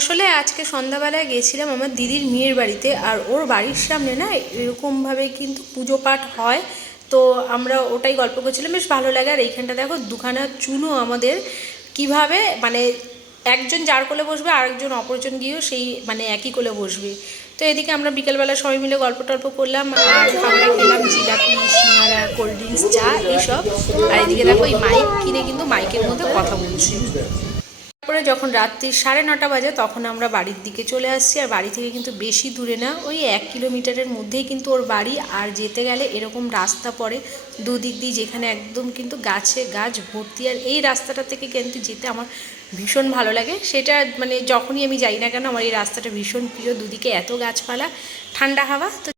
আসলে আজকে সন্ধ্যাবেলায় গেছিলাম আমার দিদির মেয়ের বাড়িতে, আর ওর বাড়ির সামনে না এরকমভাবে কিন্তু পুজো পাঠ হয়। তো আমরা ওটাই গল্প করছিলাম, বেশ ভালো লাগে। আর এইখানটা দেখো দুখানা চুনো আমাদের কিভাবে মানে একজন যার কোলে বসবে, আরেকজন অপরজন গিয়েও সেই মানে একই কোলে বসবে। তো এদিকে আমরা বিকেলবেলা সবাই মিলে গল্প টল্প করলাম, আর খাবারে খেলাম জিলাপি, সিঙ্গারা, কোল্ড ড্রিঙ্কস, চা এইসব। আর এদিকে দেখো এই মাইক কিনে কিন্তু মাইকের মধ্যে কথা বলছি। তারপরে যখন রাত্রি 9:30 বাজে তখন আমরা বাড়ির দিকে চলে আসছি। আর বাড়ি থেকে কিন্তু বেশি দূরে না, ওই 1 কিলোমিটারের মধ্যেই কিন্তু ওর বাড়ি। আর যেতে গেলে এরকম রাস্তা পড়ে দুদিক দিয়ে, যেখানে একদম কিন্তু গাছে গাছ ভর্তি। আর এই রাস্তাটা থেকে কিন্তু যেতে আমার ভীষণ ভালো লাগে। সেটা মানে যখনই আমি যাই না কেন আমার এই রাস্তাটা ভীষণ প্রিয়, দুদিকে এত গাছপালা, ঠান্ডা হাওয়া। তো